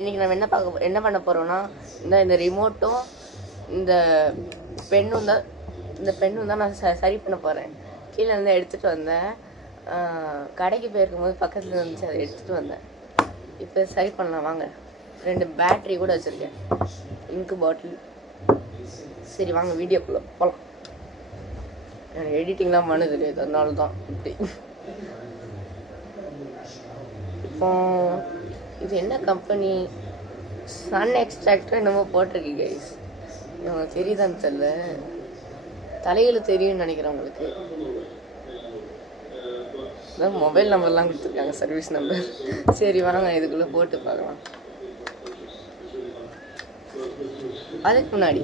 இன்றைக்கி நம்ம என்ன பண்ண போகிறோம்னா, இந்த ரிமோட்டும் இந்த பெண்ணும் தான் நான் சரி பண்ண போகிறேன். கீழே இருந்து எடுத்துகிட்டு வந்தேன். கடைக்கு போயிருக்கும்போது பக்கத்தில் இருந்துச்சு, அதை எடுத்துகிட்டு வந்தேன். இப்போ சரி பண்ணலாம் வாங்க. 2 பேட்ரி கூட வச்சுருக்கேன், இங்கு பாட்டில். சரி வாங்க வீடியோக்குள்ளே போகலாம். எனக்கு எடிட்டிங்லாம் பண்ண தெரியாது, அதனால தான் இப்படி. இப்போ இது என்ன கம்பெனி, சன் எக்ஸ்ட்ராக்டர் என்னமோ போட்டிருக்கு கைஸ். உங்களுக்கு தெரியுதான்னு தெரியல, தலையில் தெரியும்னு நினைக்கிறேன் உங்களுக்கு. மொபைல் நம்பர்லாம் கொடுத்துருக்காங்க, சர்வீஸ் நம்பர். சரி வாங்க இதுக்குள்ளே போட்டு பார்க்கலாம். அதுக்கு முன்னாடி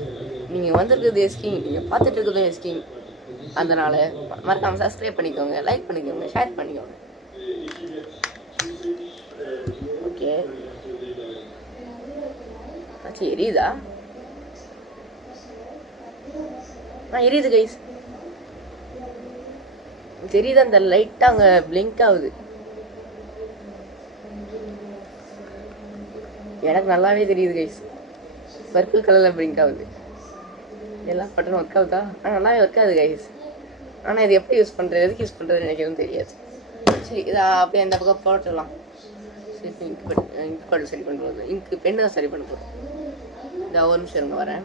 நீங்கள் வந்திருக்கிறது எஸ்கிங், நீங்கள் பார்த்துட்டு இருக்கிறதும் எஸ்கிங். அதனால் மறக்காமல் சப்ஸ்கிரைப் பண்ணிக்கோங்க, லைக் பண்ணிக்கோங்க, ஷேர் பண்ணிக்கோங்க. ஓகே, ஆச்சு. எரியுதா? எரியுது கைஸ். தெரியுது, அந்த லைட்டாக அங்கே பிளிங்க் ஆகுது. எனக்கு நல்லாவே தெரியுது கைஸ், பர்பிள் கலரில் பிளிங்க் ஆகுது. எல்லாம் பட்டன் ஒர்க் ஆகுதா? நல்லாவே ஒர்க் ஆகுது கைஸ். ஆனால் இது எப்படி யூஸ் பண்ணுறது, எதுக்கு யூஸ் பண்ணுறது எனக்கு எதுவும் தெரியாது. சரி, இதை அப்படியே அந்த பக்கம் போட்டுடலாம். சரி, இங்க் பாட்டில் சரி பண்ண போகுது, இங்கு பெண்ணு தான் சரி பண்ண போகிறோம். இந்த ஒரு நிமிஷம் இருங்க, வரேன்.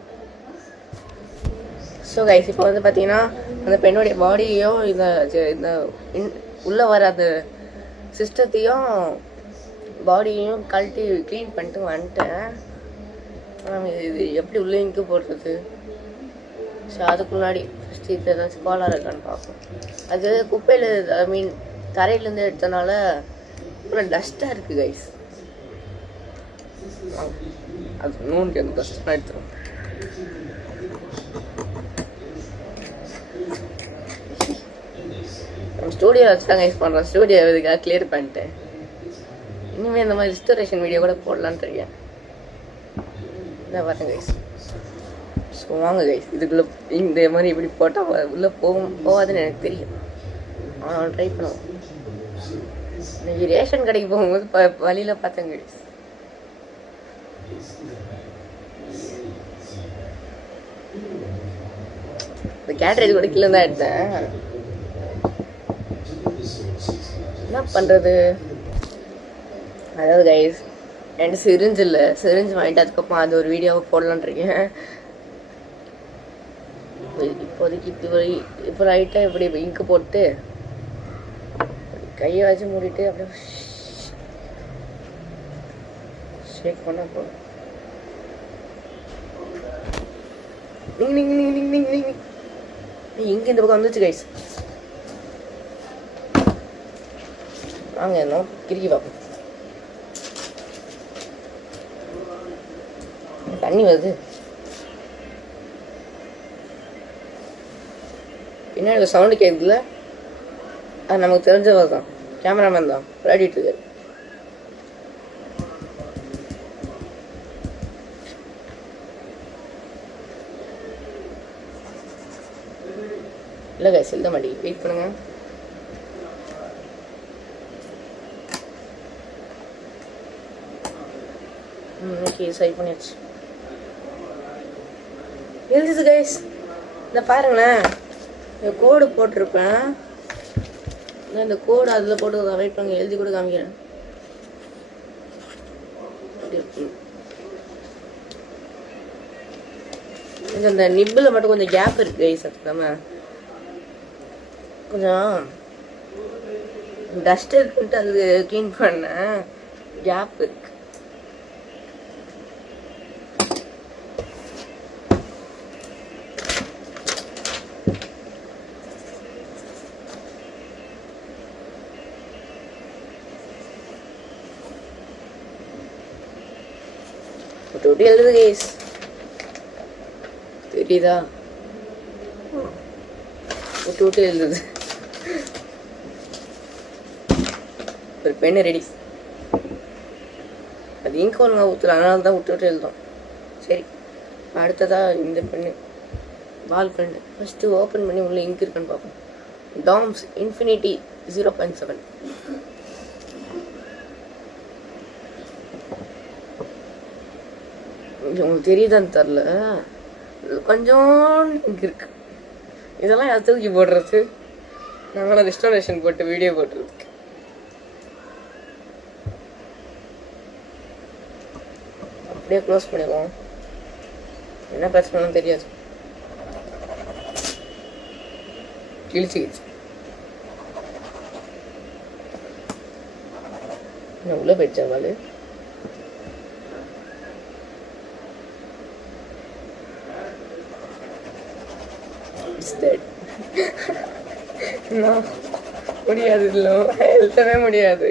ஸோ கைஸ், இப்போ வந்து பார்த்தீங்கன்னா அந்த பெண்ணுடைய பாடியையும் இந்த உள்ளே வர அந்த சிஸ்டத்தையும் பாடியையும் கழட்டி க்ளீன் பண்ணிட்டு வந்துட்டேன். இது எப்படி உள்ளே இங்கு போடுறது? ஸோ அதுக்கு முன்னாடி ஃபஸ்ட்டு இப்போ ஏதாச்சும் கோளாறு இருக்கான்னு பார்ப்போம். அது குப்பையில், ஐ மீன் தரையிலேருந்து எடுத்தனால அப்புறம் டஸ்ட்டாக இருக்குது கைஸ். அது நோனுக்கு அந்த டஸ்ட்டாக எடுத்துரும். நம்ம ஸ்டூடியோ வச்சு தான் கைஸ் பண்ணுறோம். ஸ்டூடியோ இதுக்காக கிளியர் பண்ணிட்டேன். இனிமேல் இந்த மாதிரி ரிஸ்டோரேஷன் வீடியோ கூட போடலான்ட்டு இருக்கேன். இதான் வரேன் கைஸ். ஸோ வாங்க கைஸ், இதுக்குள்ளே இந்த மாதிரி இப்படி போட்டால் உள்ளே போகாதுன்னு எனக்கு தெரியும். ஆனால் ட்ரை பண்ணுவோம். இன்னைக்கு ரேஷன் கடைக்கு போகும்போது வழியில் பார்த்தேன் கைஸ். இந்த கேட்ரேஜ் கூட கீழே தான் எடுத்தேன். என்ன பண்ணுறது? அதாவது கைஸ், என்கிட்ட சிரிஞ்சு இல்லை, சிரிஞ்சு வாங்கிட்டு அதுக்கப்புறம் அது ஒரு வீடியோவை போடலான் இருக்கேன். இப்போதைக்கு இப்போ லைட்டாக இப்படி இங்கு போட்டு கையை வச்சு மூடிட்டு அப்படியே ஷேக் பண்ண போதும். இங்கே இந்த பக்கம் வந்துச்சு கைஸ். வாங்க என்ன கிறுக்கி பார்ப்போம். தண்ணி வருது பின்னாடி, சவுண்டு கேட்குதுல, அது நமக்கு தெரிஞ்சவர் தான், கேமராமேன் தான் விளையாடிட்டு இருக்காரு. இல்லை கைஸ், எழுத மாட்டேங்குது, வெயிட் பண்ணுங்க. ஓகே, சரி பண்ணியாச்சு. எழுதுது கைஸ், இந்த பாருங்களேன், இந்த கோடு போட்டிருப்பேன். இந்த கோடு அதில் போட்டு வெயிட் பண்ணுங்க, எழுதி கூட காமிக்கிறேன். இந்த நிப்பில் மட்டும் கொஞ்சம் கேப் இருக்கு கைஸ், அதுக்காம கொஞ்சம் டஸ்ட் இருக்குன்ட்டு அது க்ளீன் பண்ண கேப் இருக்கு. தொட்டி எழுதுது கைஸ், தெரியுதா? விட்டு விட்டு எழுதுது. ஒரு பெண்ணு ரெடி. அது இங்க் ஒழுங்கா ஊற்றுல, அதனால தான் விட்டு விட்டு எழுதும். சரி, அடுத்ததாக இந்த பெண்ணு, பால் பெண்ணு. ஃபஸ்ட்டு ஓப்பன் பண்ணி உள்ள இங்க் இருக்குன்னு பார்ப்போம். Tom's infinity 0.7. உங்களுக்கு தெரியுதான்னு தெரில, கொஞ்சம் இங்கே இருக்கு. இதெல்லாம் யார் தூக்கி போடுறது? நாங்களாம் ரெஸ்டாரேஷன் போட்டு வீடியோ போட்டுருக்கு. அப்படியே க்ளோஸ் பண்ணிடுவோம், என்ன பிரச்சனைன்னு தெரியாது. கிழிச்சிக்கிச்சு. நான் உள்ள போயிடுச்சா வாழு? முடியாது, இல்லை எழுத்தவே முடியாது.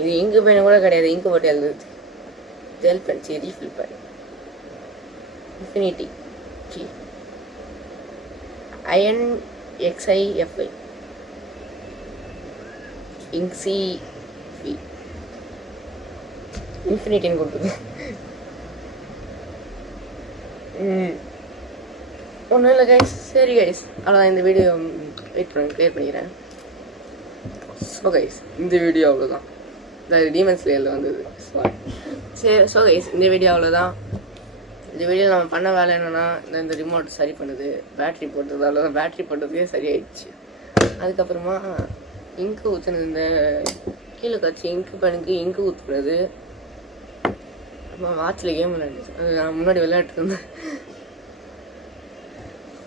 இது இங்கு பென் கூட கிடையாது, இங்கு போட்டு எழுதுது. ஜெல் பென், சரி ரீஃபில் பென். இன்ஃபினிட்டி INXIFI இங்சி இன்ஃபினிட்டின்னு கொடுக்குது. ஒன்றும் இல்லை கைஸ், சரி கைஸ், அவ்வளோதான். இந்த வீடியோ வெயிட் பண்ணி கிளியர் பண்ணிக்கிறேன். ஸோ கைஸ், இந்த வீடியோ அவ்வளோதான். டீமன் ஸ்லேயரில் வந்தது. சரி, ஸோ கைஸ், இந்த வீடியோ அவ்வளோதான். இந்த வீடியோவில் நம்ம பண்ண வேலை என்னென்னா, இந்த ரிமோட் சரி பண்ணுது, பேட்ரி போட்டது, அவ்வளோதான். பேட்ரி போட்டதுக்கே சரியாயிடுச்சு. அதுக்கப்புறமா இங்கு ஊற்றுனது, இந்த கீழே காய்ச்சி இங்கு பெனுக்கு இங்கு ஊற்றுனது. அப்புறமா வாட்சில் கேம் விளையாடுச்சு, அது நான் முன்னாடி விளையாட்டு இருந்தேன்.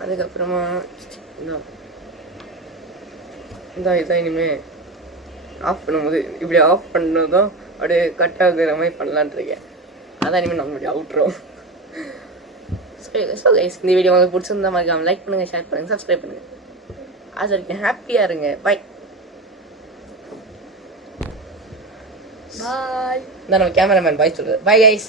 அதுக்கப்புறமா இதான் இனிமேல் ஆஃப் பண்ணும்போது இப்படி ஆஃப் பண்ணதும் அப்படியே கட் ஆகுற மாதிரி பண்ணலான் இருக்கேன். அதான் இனிமேல் நம்மளுடைய அவுட்ரோம். ஸோ கைஸ், இந்த வீடியோ உங்களுக்கு பிடிச்சிருந்தா மறக்காம லைக் பண்ணுங்கள், ஷேர் பண்ணுங்கள், சப்ஸ்கிரைப் பண்ணுங்கள். அது வரைக்கும் ஹாப்பியாக இருங்க. பாய் பாய். நான் நம்ம கேமராமேன் பாய் சொல்கிறேன். Bye guys.